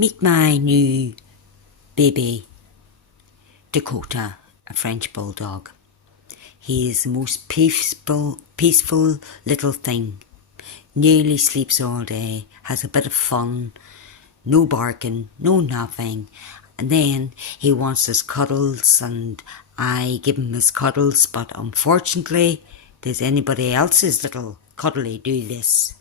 Meet my new baby, Dakota, a French Bulldog. He is the most peaceful little thing. Nearly sleeps all day, has a bit of fun, no barking, no nothing. And then he wants his cuddles and I give him his cuddles, but unfortunately, does anybody else's little cuddly do this?